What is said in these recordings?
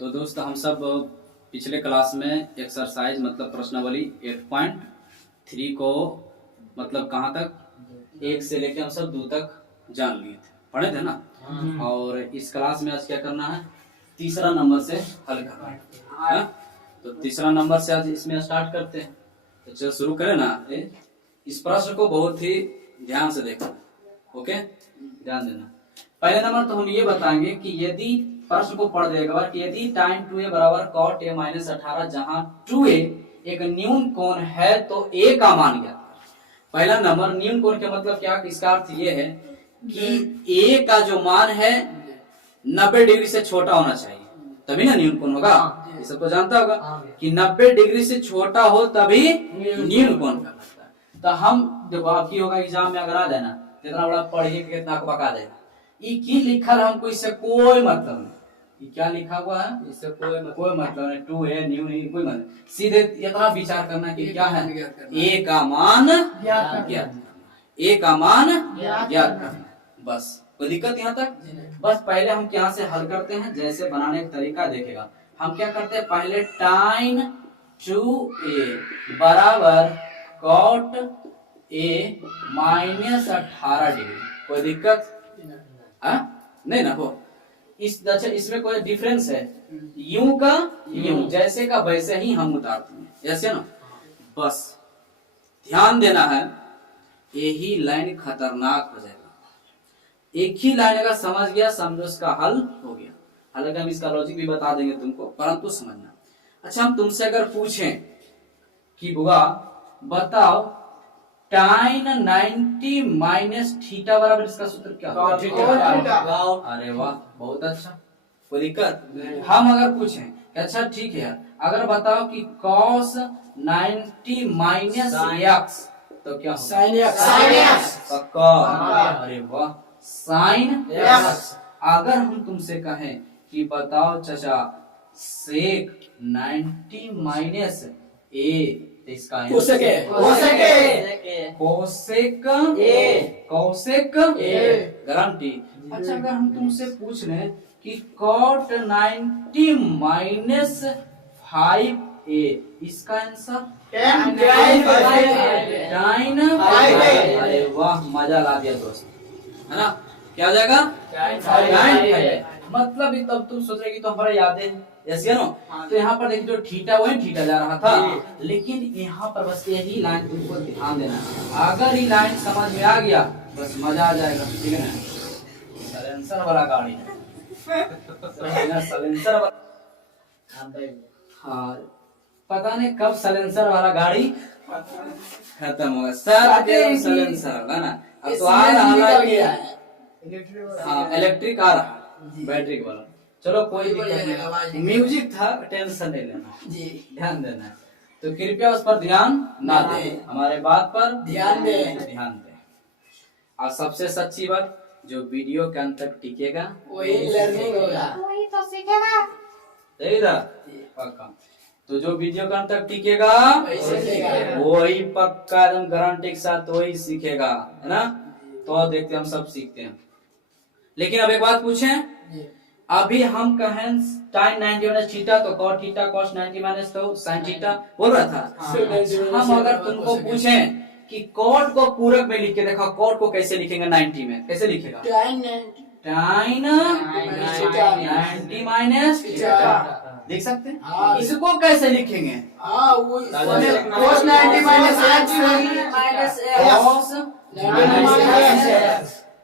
तो दोस्त हम सब पिछले क्लास में एक्सरसाइज मतलब प्रश्नावली 8.3 को मतलब कहाँ तक 1 से लेकर हम सब 2 तक जान लिए थे, पढ़े थे ना। और इस क्लास में आज क्या करना है, तीसरा नंबर से हल करना है। तो तीसरा नंबर से आज इसमें स्टार्ट करते हैं। तो चलो शुरू करें ना। इस प्रश्न को बहुत ही ध्यान से देखना, ओके, ध्यान देना। पहले नंबर तो हम ये बताएंगे कि यदि प्रश्न को पढ़ देगा कि यदि tan 2a बराबर cot a माइनस 18 जहां 2a एक न्यून कोण है तो a का मान क्या। पहला नंबर न्यून कोण का मतलब क्या, इसका अर्थ ये है कि a का जो मान है 90 डिग्री से छोटा होना चाहिए, तभी ना न्यून कोण होगा। ये सब तो जानता होगा कि 90 डिग्री से छोटा हो तभी न्यून कोण का लगता है। तो हम देखो आपकी होगा एग्जाम में अगर आ जाए ना, कितना बड़ा पढ़िए कितना को बका देगा। ये की लिखल हमको इससे कोई मतलब नहीं, ये क्या लिखा हुआ है इससे कोई मतलब नहीं। 2a न्यू नहीं, कोई मतलब, सीधे इतना विचार करना कि क्या है, a का मान ज्ञात करना, a का मान ज्ञात करना, बस। कोई दिक्कत यहाँ तक? बस पहले हम यहाँ से हल करते हैं, जैसे बनाने का तरीका देखेगा। हम क्या करते हैं, पहले tan 2a बराबर cot a माइनस 18 डिग्री। कोई दिक्कत नहीं ना हो। इसमें कोई डिफरेंस है, यूं का यूं, जैसे का वैसे ही हम उतारते हैं, ऐसे ना। बस ध्यान देना है, यही लाइन खतरनाक हो जाएगा। एक ही लाइन अगर समझ गया समझो उसका हल हो गया। हालांकि हम इसका लॉजिक भी बता देंगे तुमको, परंतु समझना। अच्छा, हम तुमसे अगर पूछें कि बुआ बताओ tan 90 माइनस थीटा बराबर इसका सूत्र क्या है? अरे वाह, बहुत अच्छा, कोई दिक्कत? हम अगर पूछें अच्छा ठीक है, अगर बताओ कि cos 90 माइनस x तो क्या sin x पक्का। अरे वाह, sin x। अगर हम तुमसे कहें कि बताओ चाचा sec 90 माइनस a, इसका कोसेक गारंटी। अच्छा, अगर हम तुमसे पूछ लें कि cot 90 माइनस 5a, इसका आंसर tan 5। अरे वाह, मजा ला दिया दोस्त, है ना। क्या हो जाएगा, tan 5। मतलब तब तुम सोच रहे कि तो हमारा याद है ऐसे ना। तो यहाँ पर देखिए जो थीटा वही थीटा जा रहा था, लेकिन यहाँ पर बस यही लाइन तुमको ध्यान देना। अगर ये लाइन समझ में आ गया बस मजा आ जाएगा, ठीक है ना। सलेंसर वाला गाड़ी सलेंसर वाला, हाँ, पता नहीं कब सलेंसर वाला गाड़ी खत्म होगा। सर सलेंसर होगा ना, अब तो आ रहा है, हाँ इलेक्ट्रिक आ रहा, बैटरी वाला। चलो कोई दिक्कत नहीं, म्यूजिक था, टेंशन नहीं लेना जी, ध्यान देना है। तो कृपया उस पर ध्यान ना दें, हमारे बात पर ध्यान दें। और सबसे सच्ची बात, जो वीडियो के अंत तक टिकेगा वही लर्निंग होगा, वही तो सीखेगा। सही था पक्का। तो जो वीडियो के अंत तक टिकेगा वही पक्का एकदम गारंटी के साथ वही सीखेगा, है ना। तो देखते हम सब सीखते हैं। लेकिन अब एक बात पूछें, अभी हम कहें tan 90 माइनस थीटा तो cot थीटा, cos 90 माइनस तो sin थीटा बोल रहा था। हम अगर तुमको पूछें कि cot को पूरक में लिख के देखो, cot को कैसे लिखेंगे 90 में, कैसे लिखेगा, tan 90 माइनस थीटा, देख सकते हैं। इसको कैसे लिखेंगे, cos 90 माइनस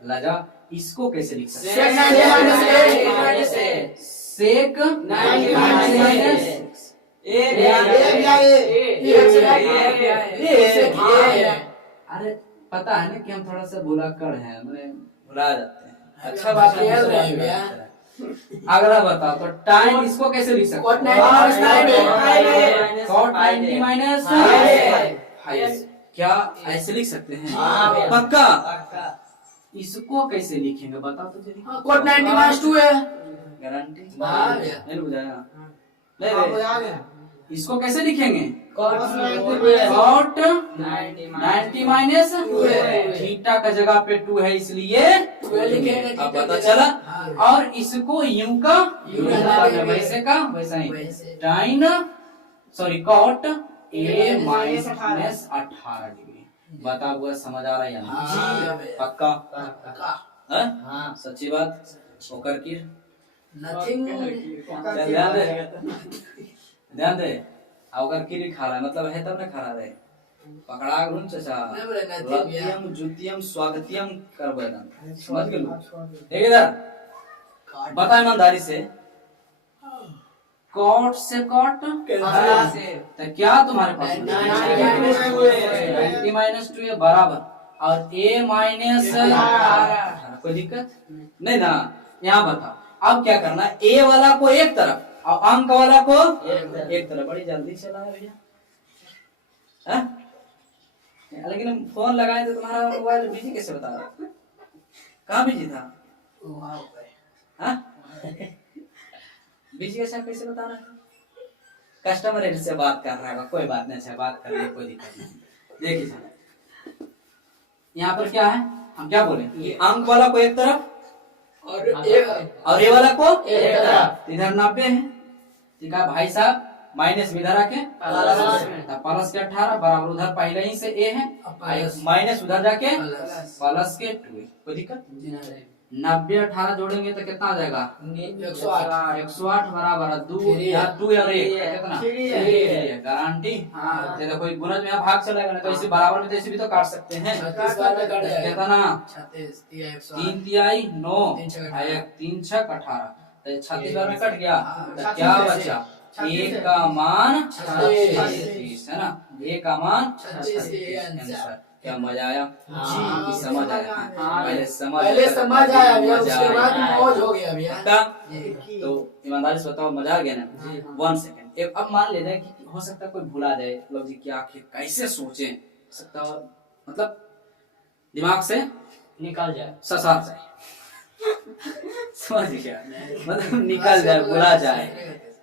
लगा। इसको कैसे लिख सकते हैं, sec 90 माइनस अरे पता है ना कि हम थोड़ा सा भुलक्कड़ हैं, मैंने भुला जाते हैं। अच्छा बात है। अगला बताओ तो tan इसको कैसे लिख सकते हैं, cot 90 माइनस 5, क्या ऐसे लिख सकते हैं? पक्का। इसको कैसे लिखेंगे बताओ तो जल्दी। cot 90 माइनस 2 है, गारंटी नहीं बुझाया, नहीं इसको कैसे लिखेंगे, cot 90 माइनस थीटा का जगह पे 2 है इसलिए लिखेंगे। अब पता चला और इसको यूं का वैसे का वैसा ही tan sorry cot A minus 18 degree. बता हुआ समझ आ रहा है या नहीं? पक्का? हाँ सच्ची बात होकर की नथिंग ध्यान दे अगर की खा रहा है मतलब है तब ना खा रहा है पकड़ा गुन चचा लतियम जुतियम स्वागतियम करबे ना समझ गेलू ठीक है इधर बता ईमानदारी से कॉट से कॉट तो क्या तुम्हारे पास 90 माइनस 2 है बराबर और a माइनस कोई दिक्कत नहीं ना। यहाँ बताओ अब क्या करना है a वाला को एक तरफ और अंक वाला को एक तरफ। बड़ी जल्दी चला है भैया लेकिन फोन लगाए तो तुम्हारा मोबाइल बिजी कैसे बता रहा? कहाँ बिजी था? बिजी कैसे बता रहा है? कस्टमर से बात कर रहा है कोई बात नहीं अच्छा बात कर ले कोई दिक्कत नहीं। देखिए यहाँ पर क्या है हम क्या बोले ये अंक वाला को एक तरफ और ये वाला को एक तरफ इधर 90 है ठीक है भाई साहब माइनस में इधर आके प्लस के 18 बराबर उधर पहले ही से a है माइनस उधर जाके प्लस के 2 कोई दिक्कत 90 18 जोड़ेंगे तो कितना आ जाएगा 108 बराबर 2 या 2 या 1 कितना गारंटी तो कोई गुणज में भाग चलेगा ना तो इसे बराबर में तो इसे भी तो काट सकते हैं कितना 3 तिहाई 9 3 6 18 तो 36 बार में कट गया तो क्या बचा एक का मान 36 है ना एक का मान 36 क्या मजा आया जी समझ आया पहले समझ आया उसके बाद मौज हो गया भैया तो ईमानदारी से बताओ मजा आ गया ना 1 सेकंड अब मान लेते हैं कि हो सकता है कोई भुला जाए मतलब जी क्या आखिर कैसे सोचें सकता मतलब दिमाग से निकल जाए ससार जाए समझ गया मतलब निकल जाए भुला जाए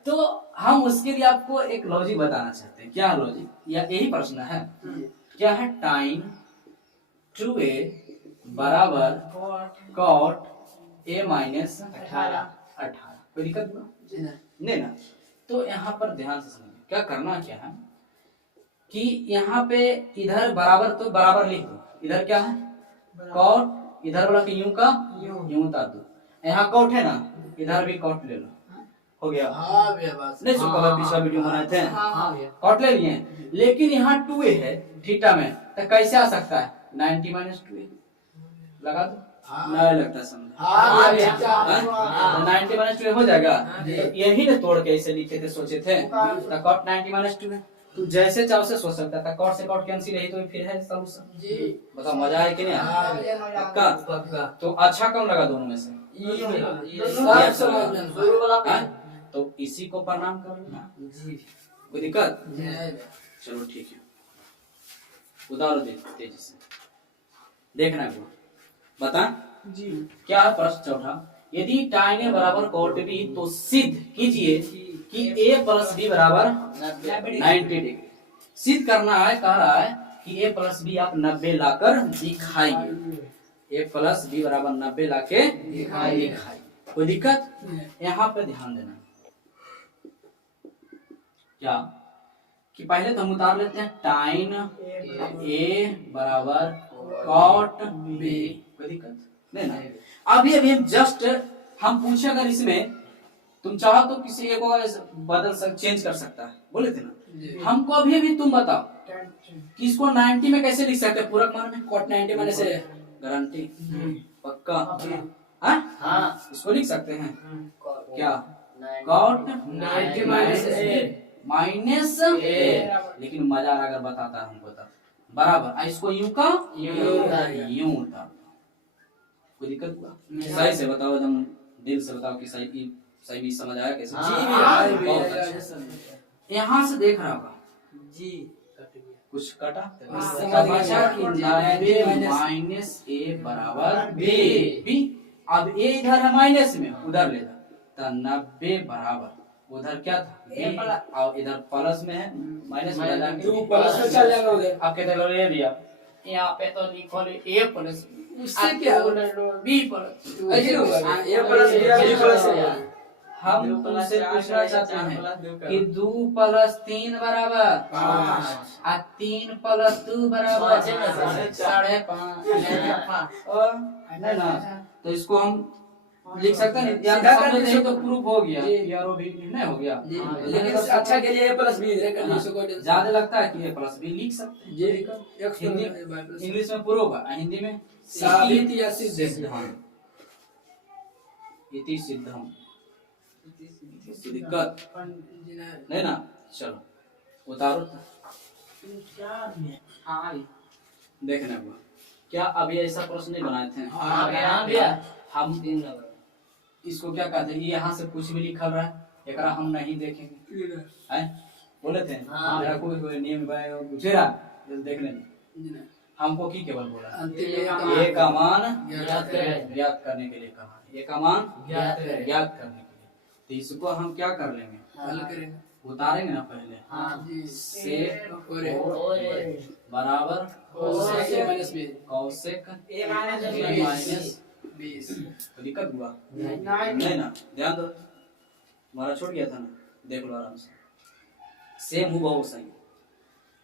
तो हम उसके लिए आपको एक लॉजिक बताना चाहते हैं। क्या लॉजिक या यही प्रश्न है क्या है टाइन 2a बराबर कॉट a माइनस 18 कोई दिक्कत नहीं ना। तो यहाँ पर ध्यान से समझिए क्या करना क्या है कि यहाँ पे इधर बराबर तो बराबर लिख दो इधर क्या है कॉट इधर वाला के यूं का यूं उतार दो यहाँ कॉट है ना इधर भी कॉट ले लो हो गया नहीं सुन पिछला वीडियो बनाए थे कॉट ले लिए लेकिन यहाँ 2a है थीटा में तो कैसे आ सकता है 90 माइनस 2a लगा दो नहीं लगता समझ 90 माइनस 2a हो जाएगा तो यही ने तोड़ के ऐसे लिखे थे सोचे थे तो कॉट 90 माइनस 2a तू जैसे चाहो से सोच सकता था कॉट से कॉट कैंसिल है तो फिर है सॉल्यूशन जी बताओ मजा आया कि नहीं पक्का तो अच्छा कौन लगा दोनों में से तो इसी को प्रणाम कर लेना कोई दिक्कत चलो ठीक है उदाहरण तेजी से देखना है बता जी क्या प्रश्न चौथा यदि टाइन ए बराबर कॉट बी तो सिद्ध कीजिए कि a प्लस बी बराबर 90 डिग्री सिद्ध करना है कह रहा है कि a प्लस बी आप 90 लाकर दिखाइए a प्लस बी बराबर 90 लाके दिखाइए कोई दिक्कत यहाँ पे ध्यान देना क्या कि पहले तो हम उतार लेते हैं टाइन a बराबर कॉट b कोई दिक्कत नहीं ना। अभी अभी हम जस्ट हम पूछे अगर इसमें तुम चाहो तो किसी एक को बदल चेंज कर सकता है बोले थे ना हमको अभी अभी तुम बताओ कि इसको 90 में कैसे लिख सकते हैं पूरक मान में कॉट 90 माइनस से गारंटी पक्का हाँ इसको लिख सकते हैं क्या कॉट 90 माइनस लेकिन मजा अगर बताता हमको तब बराबर इसको यूं का यूं उतार कोई दिक्कत हुआ सही से बताओ एकदम दिल से बताओ कि सही भी समझ आया कैसे जी यहाँ से देख रहा होगा जी कुछ कटा माइनस a बराबर b अब a इधर है माइनस में उधर ले तो 90 बराबर उधर क्या था b और इधर प्लस में है माइनस में प्लस में चल जाएगा उधर आप कहते हो ये दिया यहाँ पे तो लिखो ए प्लस उससे क्या बी प्लस ऐसे होगा a प्लस b प्लस हम तुमसे पूछना चाहते हैं कि 2 प्लस 3 बराबर 5 और 3 प्लस 2 बराबर 5.5 और नहीं ना, तो इसको हम लिख सकते हैं या सीधा कर समझ नहीं दीजिए। तो प्रूफ हो गया जी। यारो भी नहीं हो गया। लेकिन अच्छा के लिए a प्लस b कर दीजिए इसको ज्यादा लगता है कि a प्लस बी लिख सकते हैं। जी हिंदी इंग्लिश में प्रूफ है, हिंदी में साबित या सिद्ध सिद्धम, इति सिद्धम, दिक्कत नहीं ना। चलो उतारो हाँ देखने को क्या अभी ऐसा प्रश्न नहीं बनाए थे हाँ भैया हम। इसको क्या कहते हैं, ये यहाँ से कुछ भी लिखल रहा है, एकरा हम नहीं देखेंगे हैं, बोले थे हाँ। मेरा कोई नियम पूछे रहा देख लेंगे। हमको की केवल बोला ए का मान ज्ञात करने के लिए कहा, ए का मान ज्ञात करें। ज्ञात करने के लिए, तो इसको हम क्या कर लेंगे, हल करेंगे उतारेंगे ना पहले। हाँ से और बराबर cosec a minus b Kaushik A minus A minus 20 तो दिक्कत हुआ नहीं नहीं ना, ध्यान दो हमारा छूट गया था ना, देख लो आराम से। सेम हुआ वो सही।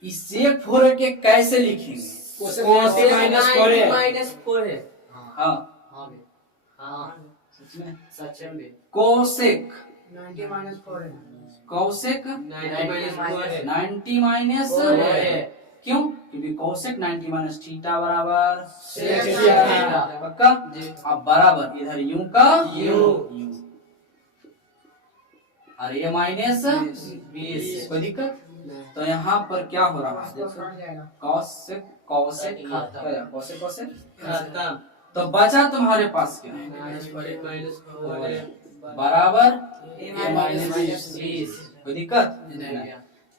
इस सेक 4 के कैसे लिखेंगे, cosec minus 4 है माइनस 4 है हाँ हाँ भी हाँ सच में सच में भी कौशिक 90 माइनस 4 है कौशिक 90 माइनस 4 है 90 माइनस फोर है। क्यों, क्योंकि कौशिक 90 माइनस थीटा बराबर sec थीटा। पक्का जी। अब बराबर इधर यू का यू। और ये माइनस 20, कोई दिक्कत। तो यहाँ पर क्या हो रहा है देखो, कौशिक कौशिक खत्म। कौशिक कौशिक, खत्म तो बचा तुम्हारे पास क्या है, माइनस 4 बराबर ए माइनस 20 कोई दिक्कत। नहीं।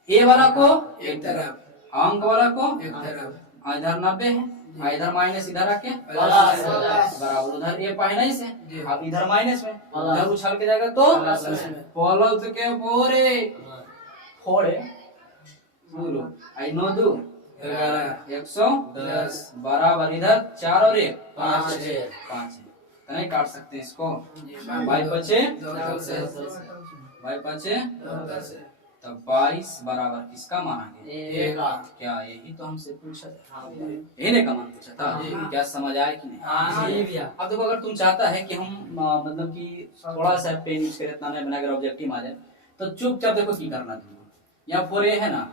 ए वाला को एक तरफ अंक वाला को एक तरफ इधर 90 है, इधर माइनस इधर आके प्लस। बराबर उधर ये माइनस है, जी। अब इधर माइनस में प्लस। उधर उछल के जाएगा तो प्लस में। प्लस के फोरे पूरो आई नो दो 110 बराबर इधर 4 और 1 5 है 5 है, नहीं काट सकते हैं इसको, जी। भाई बचे 10 है भाई बचे 10 है तब 22 बराबर किसका मान आ गया, ए का क्या यही तो हमसे पूछा था, हाँ यही का मान पूछा था, जी। क्या समझ आया कि नहीं। हाँ जी भैया अब देखो अगर तुम चाहता है कि हम मतलब कि थोड़ा सा पेन यूज करें, इतना नहीं बना कर ऑब्जेक्टिव आ जाए, तो चुपचाप देखो की करना तुमको, यहाँ 4a है ना,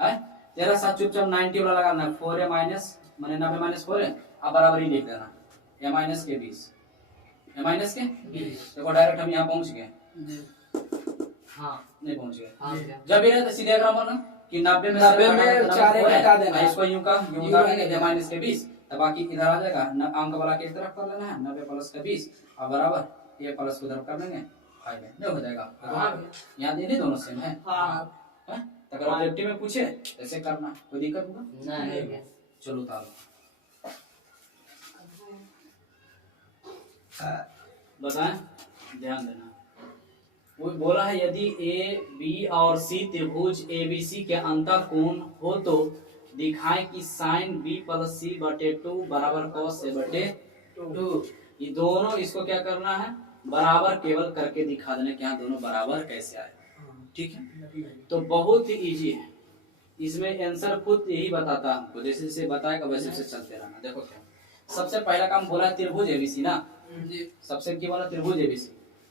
है तेरा साथ चुपचाप 90 वाला लगाना, 4a माइनस माने 90 माइनस 4a अब बराबर ही लिख देना, a माइनस के 20 a माइनस के 20। देखो डायरेक्ट हम यहाँ पहुंच गए, जी हाँ नहीं पहुंच गए। हाँ जब ये रहता सीधे अगर ना कि 90 में 90 में 4 घटा देना, इसको यूं का यूं उतार देंगे, a माइनस के 20 तब बाकी इधर आ जाएगा, अंक वाला के एक तरफ कर लेना है, 90 प्लस का 20 अब बराबर a प्लस को उधर कर देंगे 5 नहीं हो जाएगा। यहाँ ये दोनों सेम है, हाँ अगर ऑब्जेक्टिव में पूछे ऐसे करना, कोई दिक्कत होगा नहीं चलो उतारो बताएं, ध्यान देना। वो बोला है यदि ए बी और सी त्रिभुज ए बी सी के अंतःकोण हो तो दिखाएं कि साइन बी प्लस सी बटे 2 बराबर कॉस ए बटे 2। ये दोनों इसको क्या करना है, बराबर केवल करके दिखा देना कि यहाँ दोनों बराबर कैसे आए, ठीक है। तो बहुत ही इजी है, इसमें आंसर खुद यही बताता है हमको, जैसे जैसे बताएगा वैसे वैसे चलते रहना। देखो क्या सबसे पहला काम बोला त्रिभुज एबीसी ना, जी सबसे की बोला त्रिभुज एबीसी,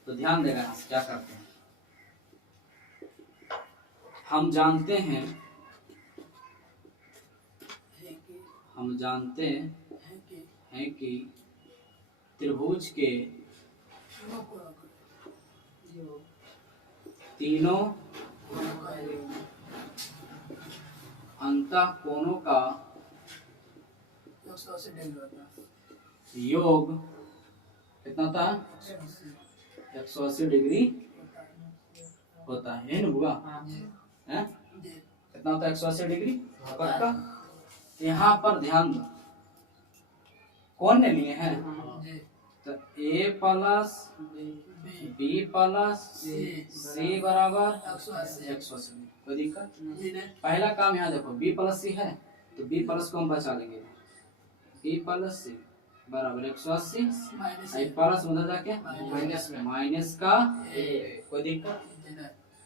तो ध्यान देगा यहाँ से क्या करते हैं। हम जानते हैं हैं कि त्रिभुज के तीनों अंतःकोणों का योग कितना था, 180 डिग्री होता है ना बुआ, हैं कितना होता है 180 डिग्री पक्का। यहाँ पर ध्यान दो कौन ने लिए हैं, तो a plus b plus c बराबर 180, कोई दिक्कत। पहला काम यहाँ देखो b प्लस c है, तो बी प्लस को हम बचा लेंगे, बी प्लस सी बराबर 180 प्लस उधर जाके माइनस का कोई दिक्कत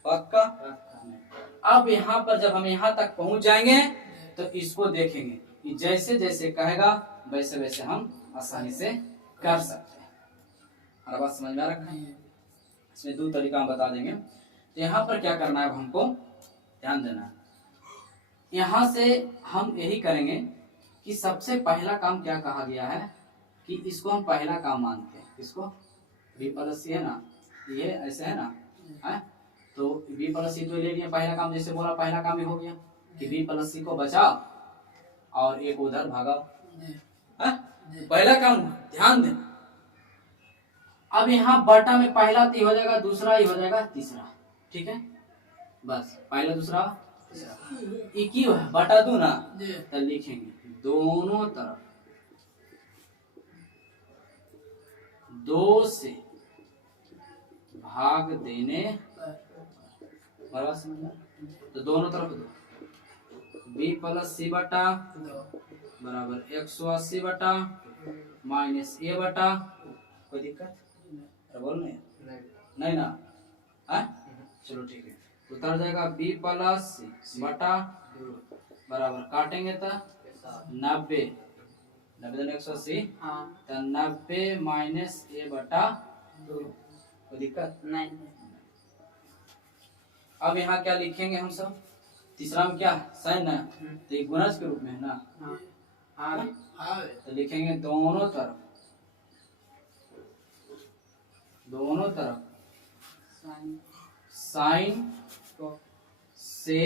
पक्का। अब यहाँ पर जब हम यहाँ तक पहुंच जाएंगे तो इसको देखेंगे कि जैसे जैसे कहेगा वैसे वैसे हम आसानी से कर सकते हैं। हर बात समझ में आ रखा है? इसमें दो तरीका हम बता देंगे। तो यहाँ पर क्या करना है, हमको ध्यान देना है। यहाँ से हम यही करेंगे कि सबसे पहला काम क्या कहा गया है कि इसको हम पहला काम मानते हैं। इसको बी प्लस सी है ना, ये ऐसे है ना, है? तो बी प्लस सी तो ले लिया, पहला काम जैसे बोला पहला काम ही हो गया कि बी प्लस सी को बचा और एक उधर भागा, है? पहला काम ध्यान देना। अब यहाँ बटा में पहला ही हो जाएगा, दूसरा ही हो जाएगा, तीसरा, ठीक है? बस पहला दूसरा तीसरा एक ही बटा दो ना, तो लिखेंगे दोनों तरफ 2 से भाग देने, बराबर समझना? तो दोनों तरफ 2, बी प्लस सी बटा बराबर 180 बटा माइनस ए बटा, कोई दिक्कत बोल नहीं ना, है? चलो ठीक है, उतर जाएगा बी प्लस सी बटा बराबर काटेंगे तो 90 180 तो 90 माइनस ए बटा 2, कोई दिक्कत नहीं। अब यहाँ क्या लिखेंगे हम सब, तीसरा में क्या साइन ना, तो ये गुणज के रूप में है ना, तो लिखेंगे दोनों तरफ साइन से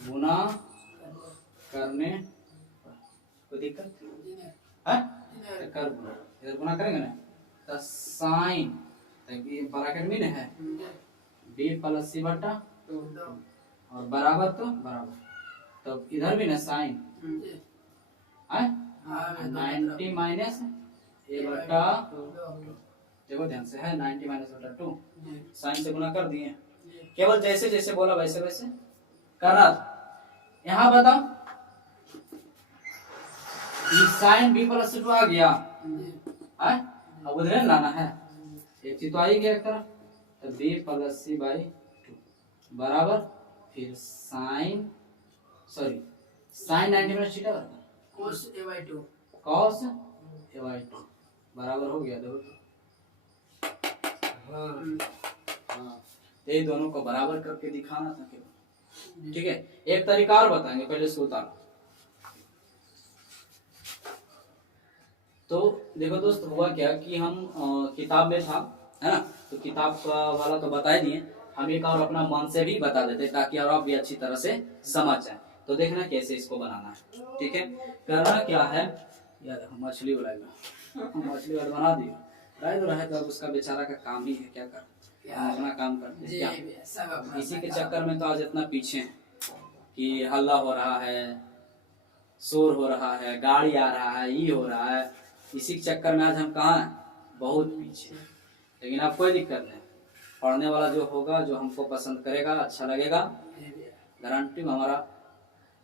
गुना करने, कोई दिक्कत है? तो कर गुना, इधर गुना करेंगे ना, तो साइन ब्रैकेट में है बी प्लस सी बटा और बराबर तो बराबर, तो इधर भी ना साइन है 90 माइनस ए बटा, देखो ध्यान से है 90 माइनस बटा 2, साइन से गुना कर दिए, केवल जैसे जैसे बोला वैसे वैसे करना। यहाँ बताओ ये साइन बी प्लस 2 आ गया है, अब उधर लाना है, एक चीज तो आई गया एक तरफ, तो बी प्लस सी बाई 2 बराबर फिर sine 90 minus theta cos a by 2 cos a by 2 बराबर हो गया, देखो हाँ, ये दोनों को बराबर करके दिखाना था केवल, ठीक है? एक तरीका और बताएंगे, पहले इसको उतारो। तो देखो दोस्त, हुआ क्या कि हम किताब में था, है ना, तो किताब वाला तो बता ही दिए, हम एक और अपना मन से भी बता देते ताकि और आप भी अच्छी तरह से समझ जाए। तो देखना कैसे इसको बनाना है, ठीक है? करना क्या है यार, मछली वाला मछली वाला बना दिया रहे तो उसका बेचारा का काम ही है, क्या कर, हम अपना काम करते हैं क्या? इसी के चक्कर में तो आज इतना पीछे हैं कि हल्ला हो रहा है, शोर हो रहा है, गाड़ी आ रहा है, ये हो रहा है, इसी के चक्कर में आज हम कहाँ हैं, बहुत पीछे। लेकिन अब कोई दिक्कत नहीं, पढ़ने वाला जो होगा, जो हमको पसंद करेगा, अच्छा लगेगा, गारंटी हमारा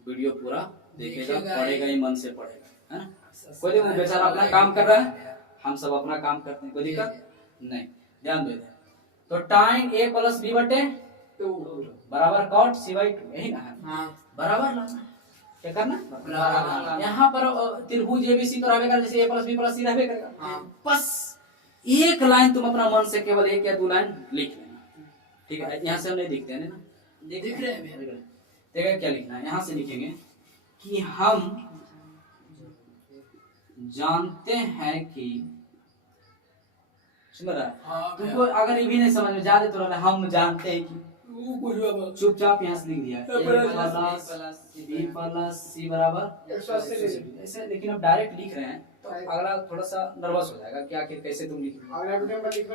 वीडियो पूरा देखेगा, पढ़ेगा ही, मन से पढ़ेगा, है ना? कोई देखो बेचारा अपना काम कर रहा है, हम सब अपना काम करते हैं, कोई दिक्कत नहीं, ध्यान दे। तो टाइम a प्लस बी बटे 2 बराबर cot c बाई 2, यही ना है? बराबर लाना है, क्या करना? यहाँ पर त्रिभुज एबीसी तो रहबे करेगा, जैसे a प्लस बी प्लस सी रहबे करेगा, बस एक लाइन तुम अपना मन से केवल 1 या 2 लाइन लिख लेना, ठीक है? यहाँ से हम नहीं दिखते हैं ना, दिख रहे हैं, देखा क्या लिखना है, यहाँ से लिखेंगे कि हम जानते हैं कि, सुन रहा है तुमको, अगर ये भी नहीं समझ में जाते तो हम जानते हैं कि, चुपचाप यहाँ से लिख दिया बी प्लस सी बराबर ऐसे, लेकिन अब डायरेक्ट लिख रहे हैं तो अगला थोड़ा सा नर्वस हो जाएगा कि आखिर कैसे तुम लिख रहे हो,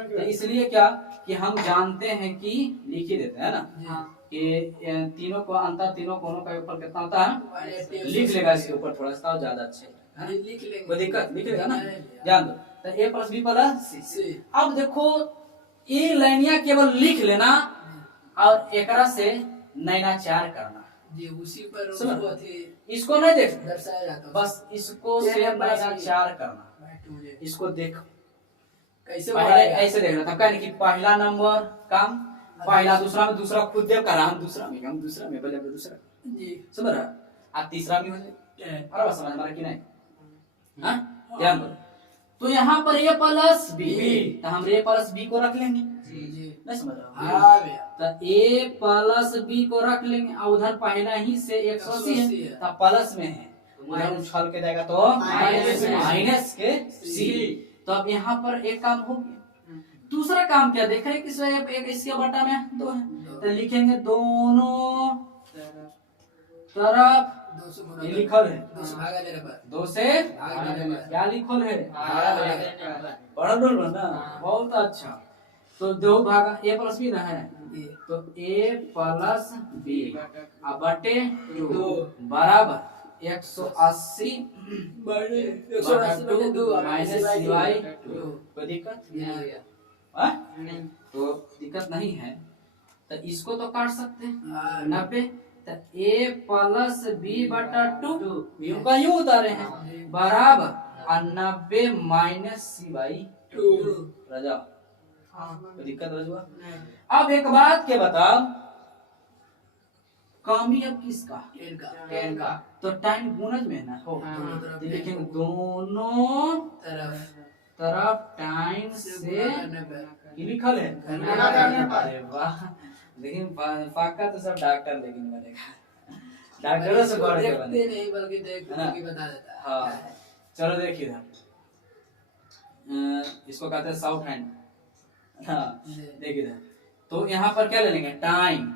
तो इसलिए क्या कि हम जानते हैं कि लिख ही देते हैं ना, कि तीनों को अंतर तीनों कोनों का ऊपर कितना होता है, लिख लेगा इसके ऊपर थोड़ा सा ज्यादा अच्छा है, लिख लेंगे, कोई दिक्कत लिख लेगा ना, ध्यान दो। तो a प्लस बी प्लस सी, अब देखो ये लाइनिया केवल लिख लेना और एकरा से नैनाचार करना, जी उसी पर समझ? उसको थी इसको नहीं देख, दर्शाया जाता है। बस इसको सेम बनेगा 4 करना। बाय 2 जे इसको देख, कैसे पहले बढ़ाएगा? ऐसे देखना था, कहने कि पहला नंबर काम, पहला दूसरा में, दूसरा खुद देव करा, हम दूसरा में, हम दूसरा में पहले दूसरा, जी समझ रहा? अब तीसरा भी हो जाए, अरे बस समझ मारा कि नहीं? हाँ, ध्यान दो। तो यहाँ पर a प्लस बी, तो हम a प्लस बी को रख लेंगे, जी नहीं समझ रहा? हाँ भैया तो a प्लस बी को रख लेंगे, और उधर पहला ही से 180 है, तो प्लस में है, उधर उछल के जाएगा तो माइनस के सी। तो अब यहाँ पर एक काम हो गया। दूसरा काम क्या देख रहे हैं, किस एक इसके बटा में 2 है, तो लिखेंगे दोनों तरफ, 200 गुना ये लिखल है 200 भागा देने पर 2 से भाग देने पर क्या लिखल है, हाँ। बड़ा डोल ना, बहुत अच्छा। तो 2 भागा a प्लस बी ना है, जी तो a प्लस बी अब बटे 2 दो। बराबर 180 बड़े बटा 180 बटे 2 माइनस सिवाय 2। कोई दिक्कत? हाँ? नहीं। तो दिक्कत नहीं है, तो इसको तो काट सकते हैं हाँ। 90, तो a प्लस बी बटा 2 यूं का यूं उतारे हैं बराबर 90 माइनस सी बाई 2। राजा कोई दिक्कत रजुआ? अब एक बात के बताओ, कामी अब किसका? टेन का तो टाइम गुणज में ना हो, दोनों तरफ तो लिखेंगे दोनों तरफ टाइम से करने पर ये लिखल है, गुणा करने पर। अरे वाह, लेकिन पाका तो सब डॉक्टर लेकिन बनेगा, डॉक्टरों से बढ़ के देखते बनेगा। नहीं बल्कि देख है ना? के बता देता है। हाँ, चलो देखिए इधर, इसको कहते हैं साउथ हैंड। हाँ, देखिए इधर, तो यहाँ पर क्या ले लेंगे, टाइम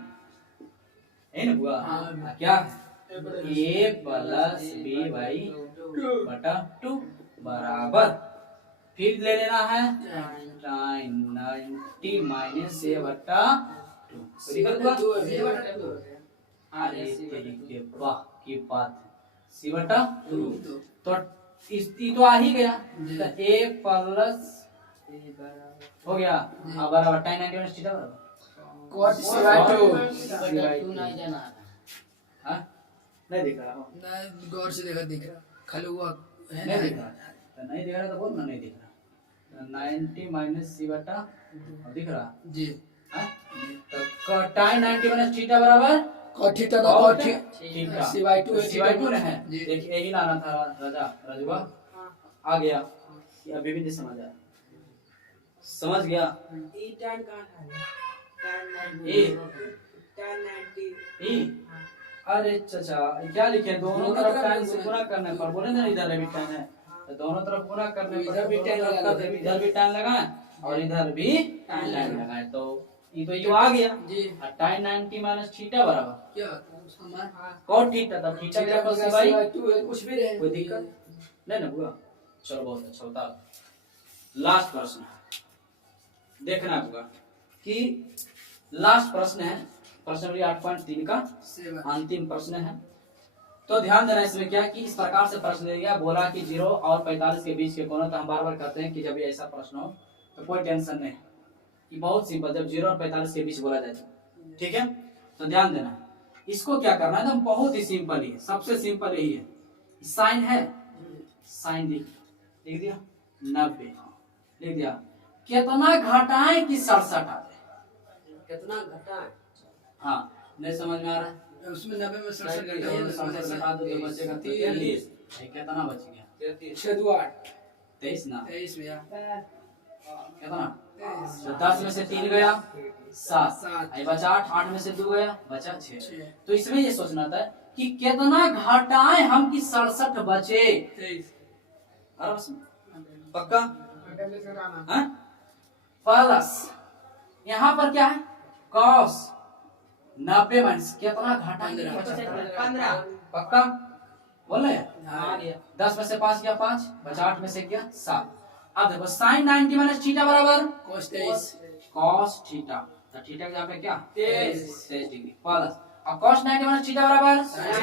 है ना बुआ? हाँ। क्या a प्लस बी बाई बटा 2 बराबर, फिर ले लेना है टाइम 90 माइनस a बटा 2। दिक्कत हुआ? अरे तेरी के वाह की बात है, c बटा 2। तो ये तो आ ही गया, तो a प्लस हो गया, अब बराबर टाइम 90 माइनस थीटा बराबर Cot C/2 नहीं जाना। हाँ? नहीं दिख रहा हो? नहीं गौर से देखा दिख रहा खाली हुआ है नहीं दिख रहा, तो नहीं दिख रहा तो बोल ना नहीं दिख रहा। 90 माइनस सी बटा दिख रहा, जी हाँ? तो टाइम 90 माइनस थीटा बराबर cot थीटा तो cot cot theta C/2 C/2 ने है। जी। देखिए यही लाना था राजा, राजुआ आ गया, ये अभी भी नहीं समझ आया, समझ गया? ए अरे चाचा क्या लिखे, दोनों तरफ टाइम से गुणा करने पर, बोले ना इधर भी टाइम है, तो दोनों तरफ गुणा करने पर भी टाइम लगता है, इधर भी टाइम लगाए और इधर भी टाइम लगाए, तो ये तो ये आ गया जी टाइम 90 माइनस थीटा बराबर क्या होता है उसका मान cot थीटा, तब थीटा क्या बस भाई, C/2 है कुछ भी रहे कोई दिक्कत नहीं ना हुआ? चलो बहुत अच्छा, बता लास्ट प्रश्न देखना होगा कि लास्ट प्रश्न है, प्रश्न नंबर 8.3 का सेवन अंतिम प्रश्न है। तो ध्यान देना इसमें क्या कि इस प्रकार से प्रश्न दिया गया, बोला कि 0 और 45 के बीच के कोणों, तो हम बार बार कहते हैं कि जब ये ऐसा प्रश्न हो तो कोई टेंशन नहीं, ये बहुत सिंपल, जब 0 और 45 के बीच बोला जाए तो ठीक है। तो ध्यान देना, इसको क्या करना है, एकदम बहुत ही सिंपल ही है, सबसे सिंपल यही है, साइन है, साइन लिख दिया 90 लिख दिया, कितना घटाएं कि 67 आ जाए, कितना घटा है हाँ नहीं समझ में आ रहा है? उसमें 90 में 67 ये घटा 67 घटा दो तो बचेगा 33, कितना बच गया 6 2 8 23 ना, 23 भैया कितना, तो 10 में से 3 गया 7, आई बचा 8, 8 में से 2 गया बचा 6। तो इसमें ये सोचना था कि कितना घटाएं हम कि 67 बचे, 23 पक्का? हाँ? प्लस यहाँ पर क्या है, cos 90 माइनस कितना घटाएंगे, 15 पक्का बोल रहे? हाँ 10 में से 5 गया 5, बचा 8 में से गया 7। अब देखो साइन 90 माइनस थीटा बराबर cos 23 cos थीटा, तो थीटा के यहाँ पे क्या 23 डिग्री प्लस, अब cos 90 माइनस थीटा बराबर sin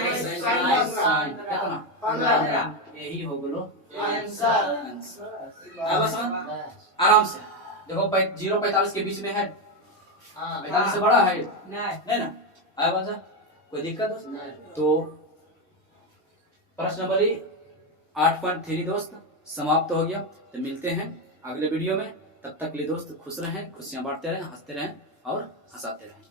sin कितना 15, यही हो गलो आंसर। अब समझ आराम से देखो 0 45 के बीच में है, 45 से बड़ा है नहीं नहीं ना, आया बाजा कोई दिक्कत दोस्त? नहीं। तो प्रश्नावली 8.3 दोस्त समाप्त हो गया। तो मिलते हैं अगले वीडियो में, तब तक के लिए दोस्त खुश रहें, खुशियां बांटते रहें, हंसते रहें और हंसाते रहें।